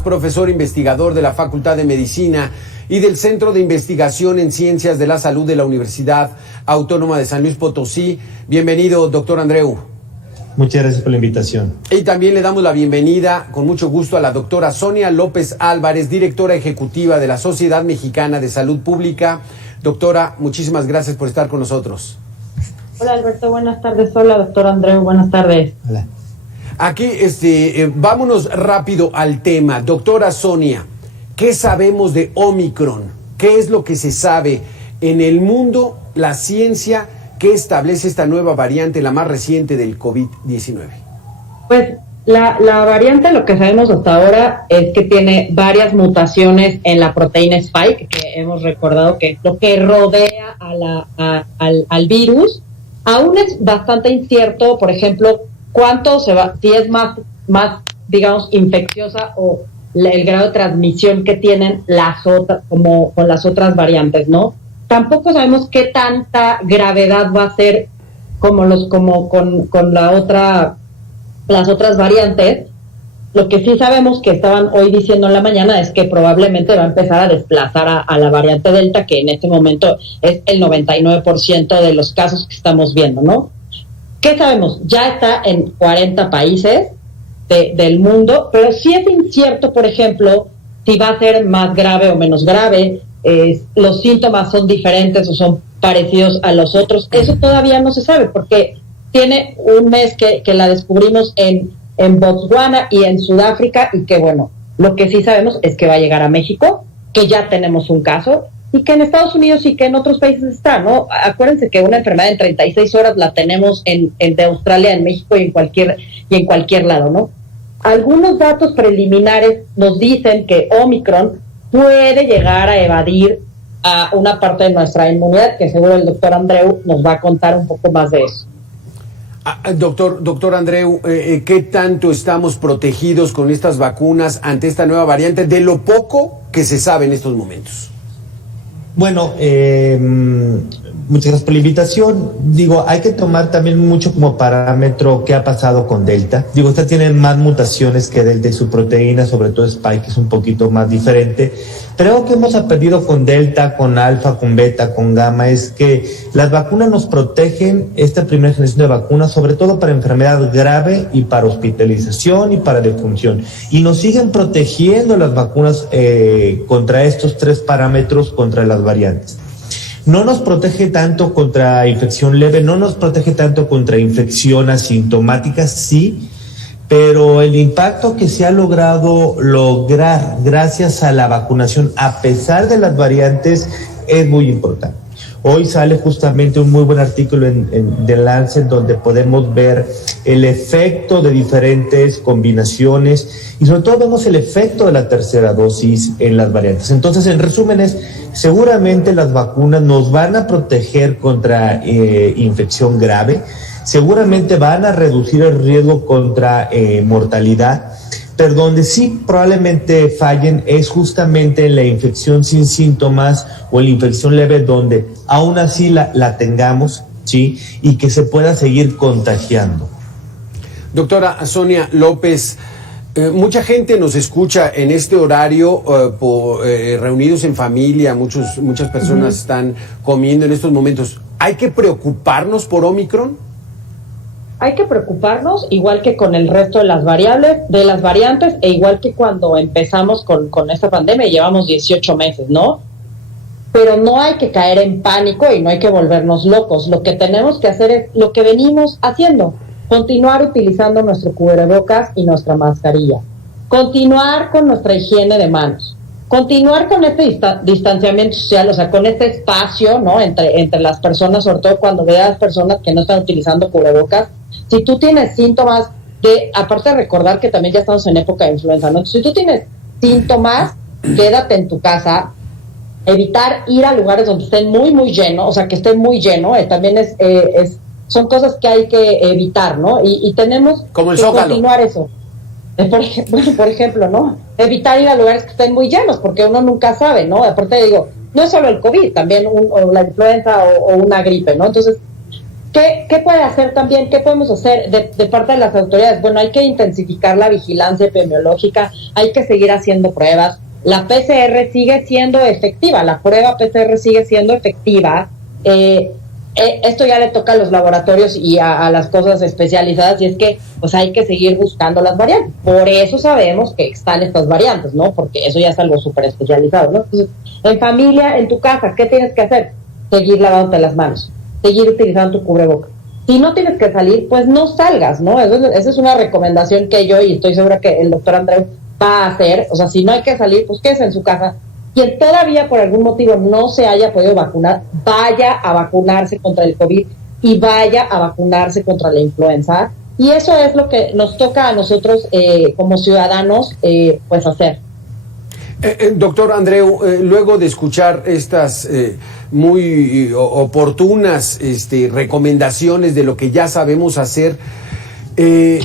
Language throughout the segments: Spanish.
Profesor investigador de la Facultad de Medicina y del Centro de Investigación en Ciencias de la Salud de la Universidad Autónoma de San Luis Potosí. Bienvenido, doctor Andreu. Muchas gracias por la invitación. Y también le damos la bienvenida, con mucho gusto, a la doctora Sonia López Álvarez, directora ejecutiva de la Sociedad Mexicana de Salud Pública. Doctora, muchísimas gracias por estar con nosotros. Hola, Alberto, buenas tardes. Hola, doctor Andreu, buenas tardes. Hola. Aquí, vámonos rápido al tema. Doctora Sonia, ¿qué sabemos de Omicron? ¿Qué es lo que se sabe en el mundo, la ciencia, que establece esta nueva variante, la más reciente del COVID-19? Pues la variante, lo que sabemos hasta ahora es que tiene varias mutaciones en la proteína Spike, que hemos recordado que es lo que rodea al virus. Aún es bastante incierto, por ejemplo, cuánto se va, si es más digamos, infecciosa o el grado de transmisión que tienen las otras, como con las otras variantes, ¿no? Tampoco sabemos qué tanta gravedad va a ser como con las otras variantes. Lo que sí sabemos que estaban hoy diciendo en la mañana es que probablemente va a empezar a desplazar a la variante Delta, que en este momento es el 99% de los casos que estamos viendo, ¿no? ¿Qué sabemos? Ya está en 40 países del mundo, pero sí es incierto, por ejemplo, si va a ser más grave o menos grave, los síntomas son diferentes o son parecidos a los otros. Eso todavía no se sabe, porque tiene un mes que la descubrimos en Botswana y en Sudáfrica, y que bueno, lo que sí sabemos es que va a llegar a México, que ya tenemos un caso, y que en Estados Unidos y que en otros países está, ¿no? Acuérdense que una enfermedad en 36 horas la tenemos de Australia, en México y en cualquier lado, ¿no? Algunos datos preliminares nos dicen que Omicron puede llegar a evadir a una parte de nuestra inmunidad, que seguro el doctor Andreu nos va a contar un poco más de eso. Doctor Andreu, ¿qué tanto estamos protegidos con estas vacunas ante esta nueva variante, de lo poco que se sabe en estos momentos? Bueno, muchas gracias por la invitación. Digo, hay que tomar también mucho como parámetro qué ha pasado con Delta. Digo, esta tiene más mutaciones que Delta y su proteína, sobre todo Spike, es un poquito más diferente. Pero algo que hemos aprendido con Delta, con Alfa, con Beta, con Gamma, es que las vacunas nos protegen, esta primera generación de vacunas, sobre todo para enfermedad grave y para hospitalización y para defunción. Y nos siguen protegiendo las vacunas contra estos tres parámetros, contra las variantes. No nos protege tanto contra infección leve, no nos protege tanto contra infección asintomática, sí, pero el impacto que se ha logrado lograr gracias a la vacunación, a pesar de las variantes, es muy importante. Hoy sale justamente un muy buen artículo en The Lancet, donde podemos ver el efecto de diferentes combinaciones y sobre todo vemos el efecto de la tercera dosis en las variantes. Entonces, en resumen, seguramente las vacunas nos van a proteger contra infección grave, seguramente van a reducir el riesgo contra mortalidad, pero donde sí probablemente fallen es justamente en la infección sin síntomas o en la infección leve, donde aún así la tengamos, ¿sí? Y que se pueda seguir contagiando. Doctora Sonia López, mucha gente nos escucha en este horario reunidos en familia, muchas personas están comiendo en estos momentos. ¿Hay que preocuparnos por Omicron? Hay que preocuparnos, igual que con el resto de las variantes, e igual que cuando empezamos con esta pandemia, llevamos 18 meses, ¿no? Pero no hay que caer en pánico y no hay que volvernos locos. Lo que tenemos que hacer es lo que venimos haciendo: continuar utilizando nuestro cubrebocas y nuestra mascarilla, continuar con nuestra higiene de manos, continuar con este distanciamiento social, o sea, con este espacio, ¿no?, entre las personas, sobre todo cuando veas personas que no están utilizando cubrebocas. Si tú tienes síntomas aparte de recordar que también ya estamos en época de influenza, ¿no? Si tú tienes síntomas, quédate en tu casa, evitar ir a lugares donde estén muy, muy llenos, o sea, que estén muy llenos, también son cosas que hay que evitar, ¿no? Y tenemos como el que Zócalo. Continuar eso. Por ejemplo, ¿no? Evitar ir a lugares que estén muy llenos, porque uno nunca sabe, ¿no? Aparte digo, no es solo el COVID, también o la influenza o una gripe, ¿no? Entonces, ¿Qué puede hacer también? ¿Qué podemos hacer de parte de las autoridades? Bueno, hay que intensificar la vigilancia epidemiológica, hay que seguir haciendo pruebas. La PCR sigue siendo efectiva, la prueba PCR sigue siendo efectiva. Esto ya le toca a los laboratorios y a las cosas especializadas, y es que pues hay que seguir buscando las variantes. Por eso sabemos que están estas variantes, ¿no? Porque eso ya es algo súper especializado, ¿no? Entonces, en familia, en tu casa, ¿qué tienes que hacer? Seguir lavándote las manos, seguir utilizando tu cubrebocas. Si no tienes que salir, pues no salgas, ¿no? Esa es una recomendación que yo, y estoy segura que el doctor Andreu va a hacer. O sea, si no hay que salir, pues quédese en su casa. Quien todavía por algún motivo no se haya podido vacunar, vaya a vacunarse contra el COVID y vaya a vacunarse contra la influenza. Y eso es lo que nos toca a nosotros como ciudadanos pues hacer. Doctor Andreu, luego de escuchar estas muy oportunas recomendaciones de lo que ya sabemos hacer, ¿qué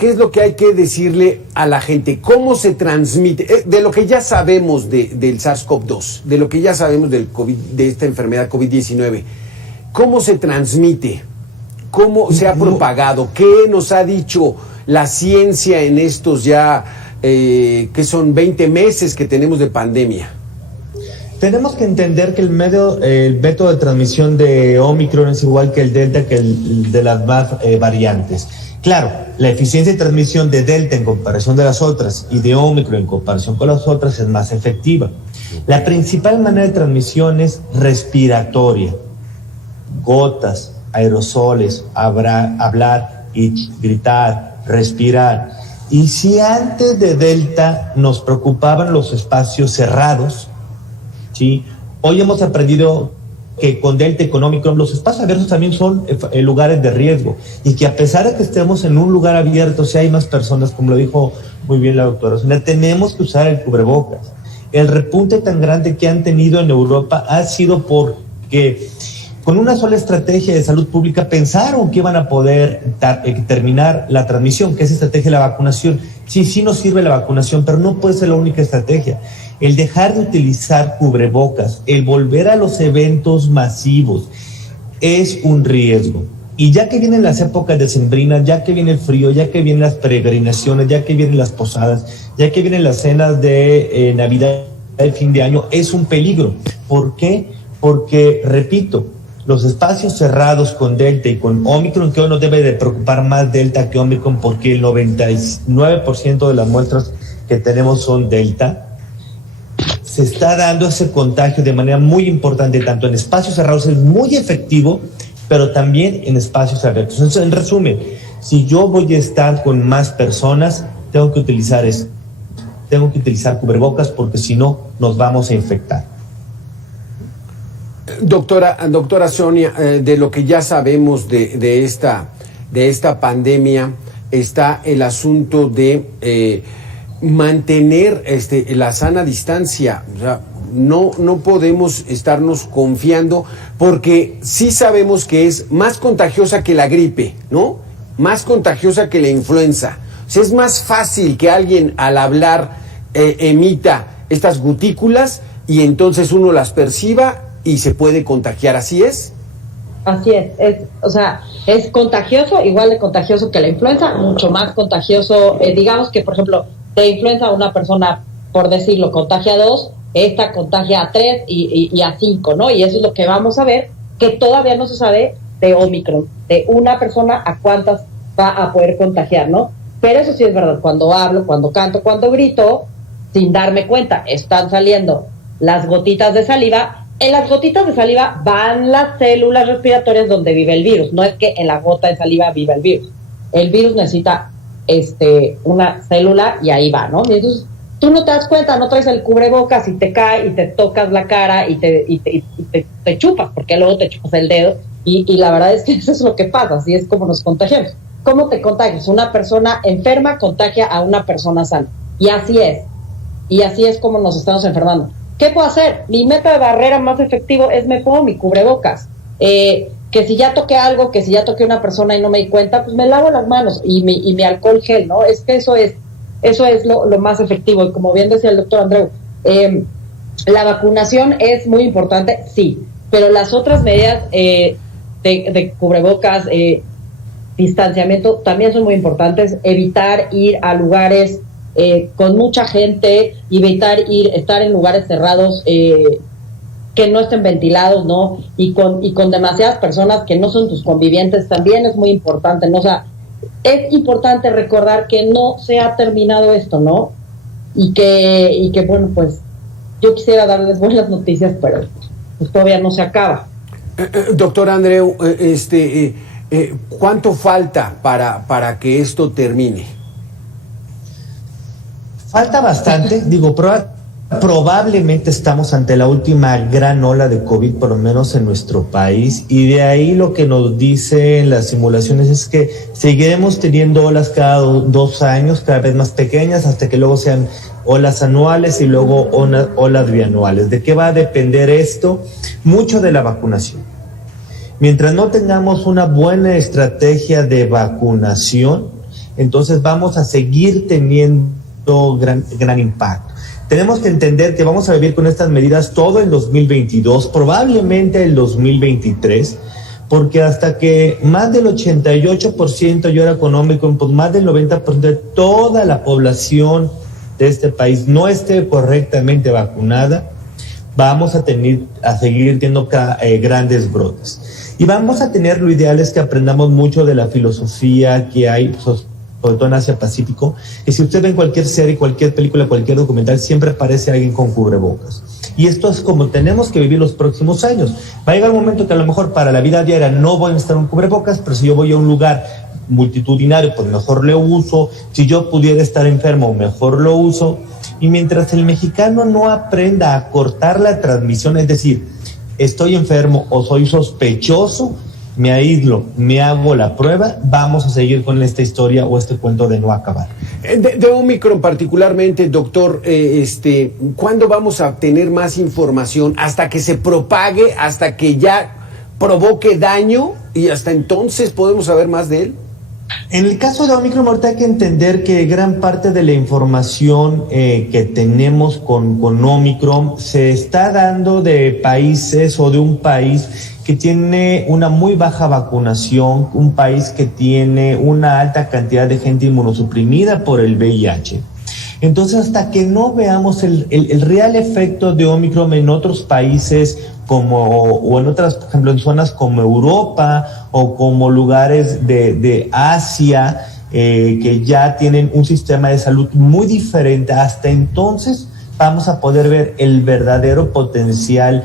es lo que hay que decirle a la gente? ¿Cómo se transmite? De lo que ya sabemos del SARS-CoV-2, de lo que ya sabemos del COVID, de esta enfermedad COVID-19, ¿cómo se transmite? ¿Cómo se ha propagado? ¿Qué nos ha dicho la ciencia en estos ya, que son 20 meses que tenemos de pandemia? Tenemos que entender que el método de transmisión de Omicron es igual que el Delta, que el de las más variantes. Claro, la eficiencia de transmisión de Delta en comparación de las otras y de Omicron en comparación con las otras es más efectiva. La principal manera de transmisión es respiratoria. Gotas, aerosoles, hablar y gritar, respirar. Y si antes de Delta nos preocupaban los espacios cerrados, ¿sí? Hoy hemos aprendido que con Delta y con Omicron los espacios abiertos también son lugares de riesgo, y que a pesar de que estemos en un lugar abierto, si hay más personas, como lo dijo muy bien la doctora Sonia, tenemos que usar el cubrebocas. El repunte tan grande que han tenido en Europa ha sido porque con una sola estrategia de salud pública pensaron que iban a poder terminar la transmisión, que es estrategia de la vacunación. Sí nos sirve la vacunación, pero no puede ser la única estrategia. El dejar de utilizar cubrebocas, el volver a los eventos masivos, es un riesgo. Y ya que vienen las épocas decembrinas, ya que viene el frío, ya que vienen las peregrinaciones, ya que vienen las posadas, ya que vienen las cenas de Navidad, el fin de año, es un peligro. ¿Por qué? Porque, repito, los espacios cerrados con Delta y con Omicron, que hoy nos debe de preocupar más Delta que Omicron, porque el 99% de las muestras que tenemos son Delta, se está dando ese contagio de manera muy importante, tanto en espacios cerrados, es muy efectivo, pero también en espacios abiertos. Entonces, en resumen, si yo voy a estar con más personas, tengo que utilizar eso. Tengo que utilizar cubrebocas, porque si no, nos vamos a infectar. Doctora Sonia, de lo que ya sabemos de esta pandemia, está el asunto de mantener la sana distancia. O sea, no podemos estarnos confiando, porque sí sabemos que es más contagiosa que la gripe, ¿no? Más contagiosa que la influenza. O sea, es más fácil que alguien al hablar emita estas gotículas y entonces uno las perciba y se puede contagiar. ¿Así es? Así es, es contagioso, igual de contagioso que la influenza, mucho más contagioso. Digamos que, por ejemplo, de influenza una persona, por decirlo, contagia a 2, esta contagia a 3 y a 5, ¿no? Y eso es lo que vamos a ver, que todavía no se sabe de Omicron, de una persona a cuántas va a poder contagiar, ¿no? Pero eso sí es verdad, cuando hablo, cuando canto, cuando grito, sin darme cuenta, están saliendo las gotitas de saliva. En las gotitas de saliva van las células respiratorias donde vive el virus. No es que en la gota de saliva viva el virus. El virus necesita una célula y ahí va, ¿no? Y entonces tú no te das cuenta, no traes el cubrebocas y te cae y te tocas la cara y te chupas, porque luego te chupas el dedo. Y la verdad es que eso es lo que pasa, así es como nos contagiamos. ¿Cómo te contagias? Una persona enferma contagia a una persona sana. Y así es como nos estamos enfermando. ¿Qué puedo hacer? Mi método de barrera más efectivo es me pongo mi cubrebocas. Que si ya toqué algo, que si ya toqué a una persona y no me di cuenta, pues me lavo las manos y mi alcohol gel, ¿no? Es que eso es lo más efectivo. Y como bien decía el doctor Andreu, la vacunación es muy importante, sí, pero las otras medidas de cubrebocas, distanciamiento, también son muy importantes. Evitar ir a lugares con mucha gente, estar en lugares cerrados que no estén ventilados, ¿no? Y con demasiadas personas que no son tus convivientes, también es muy importante, ¿no? O sea, es importante recordar que no se ha terminado esto, ¿no? Y que bueno, pues yo quisiera darles buenas noticias, pero pues todavía no se acaba. Doctor Andreu, ¿cuánto falta para que esto termine? Falta bastante, digo, probablemente estamos ante la última gran ola de COVID, por lo menos en nuestro país, y de ahí lo que nos dicen las simulaciones es que seguiremos teniendo olas cada 2 años, cada vez más pequeñas, hasta que luego sean olas anuales y luego olas bianuales. ¿De qué va a depender esto? Mucho de la vacunación. Mientras no tengamos una buena estrategia de vacunación, entonces vamos a seguir teniendo gran impacto. Tenemos que entender que vamos a vivir con estas medidas todo el 2022, probablemente el 2023, porque hasta que más del 88% yo era económico, pues más del 90% de toda la población de este país no esté correctamente vacunada, vamos a seguir teniendo grandes brotes. Y vamos a tener, lo ideal es que aprendamos mucho de la filosofía que hay, sobre todo en Asia Pacífico, que si usted ve en cualquier serie, cualquier película, cualquier documental, siempre aparece alguien con cubrebocas. Y esto es como tenemos que vivir los próximos años. Va a llegar un momento que a lo mejor para la vida diaria no voy a estar en cubrebocas, pero si yo voy a un lugar multitudinario, pues mejor lo uso. Si yo pudiera estar enfermo, mejor lo uso. Y mientras el mexicano no aprenda a cortar la transmisión, es decir, estoy enfermo o soy sospechoso, me aíslo, me hago la prueba, vamos a seguir con esta historia o este cuento de no acabar. De Omicron particularmente, doctor, ¿cuándo vamos a tener más información? ¿Hasta que se propague, hasta que ya provoque daño y hasta entonces podemos saber más de él? En el caso de Omicron, ahorita hay que entender que gran parte de la información que tenemos con Omicron se está dando de países o de un país que tiene una muy baja vacunación, un país que tiene una alta cantidad de gente inmunosuprimida por el VIH. Entonces, hasta que no veamos el real efecto de Omicron en otros países o en otras, por ejemplo, en zonas como Europa o como lugares de Asia, que ya tienen un sistema de salud muy diferente, hasta entonces vamos a poder ver el verdadero potencial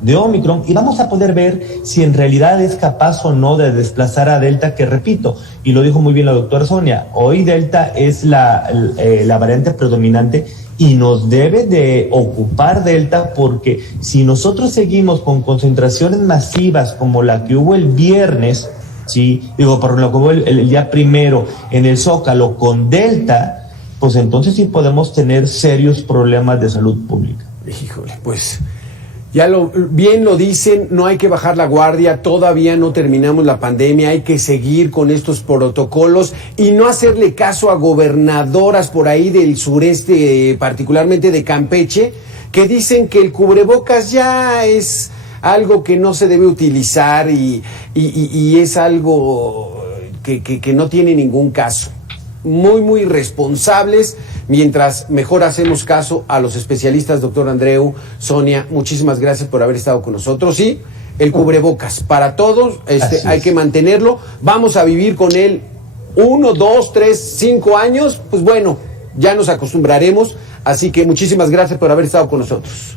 de Omicron y vamos a poder ver si en realidad es capaz o no de desplazar a Delta, que repito, y lo dijo muy bien la doctora Sonia, hoy Delta es la variante predominante y nos debe de ocupar Delta, porque si nosotros seguimos con concentraciones masivas como la que hubo el viernes, por lo que hubo el día primero en el Zócalo con Delta, pues entonces sí podemos tener serios problemas de salud pública. Híjole, pues ya bien lo dicen, no hay que bajar la guardia, todavía no terminamos la pandemia, hay que seguir con estos protocolos y no hacerle caso a gobernadoras por ahí del sureste, particularmente de Campeche, que dicen que el cubrebocas ya es algo que no se debe utilizar y es algo que no tiene ningún caso. Muy, muy responsables, mientras mejor hacemos caso a los especialistas. Doctor Andreu, Sonia, muchísimas gracias por haber estado con nosotros. Sí, el cubrebocas para todos, hay que mantenerlo, vamos a vivir con él 1, 2, 3, 5 años, pues bueno, ya nos acostumbraremos, así que muchísimas gracias por haber estado con nosotros.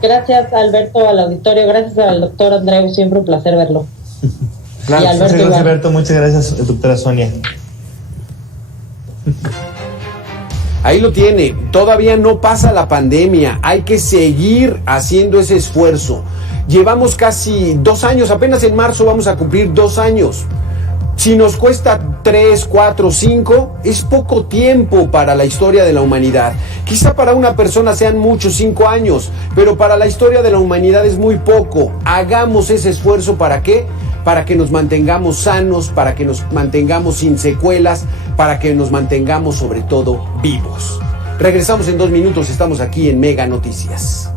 Gracias, Alberto, al auditorio, gracias al doctor Andreu, siempre un placer verlo. Claro, y Alberto, muchas gracias, doctora Sonia. Ahí lo tiene, todavía no pasa la pandemia, hay que seguir haciendo ese esfuerzo. Llevamos casi 2 años, apenas en marzo vamos a cumplir 2 años. Si nos cuesta 3, 4, 5, es poco tiempo para la historia de la humanidad. Quizá para una persona sean muchos 5 años, pero para la historia de la humanidad es muy poco. Hagamos ese esfuerzo, ¿para qué? Para que nos mantengamos sanos, para que nos mantengamos sin secuelas, para que nos mantengamos sobre todo vivos. Regresamos en 2 minutos, estamos aquí en Mega Noticias.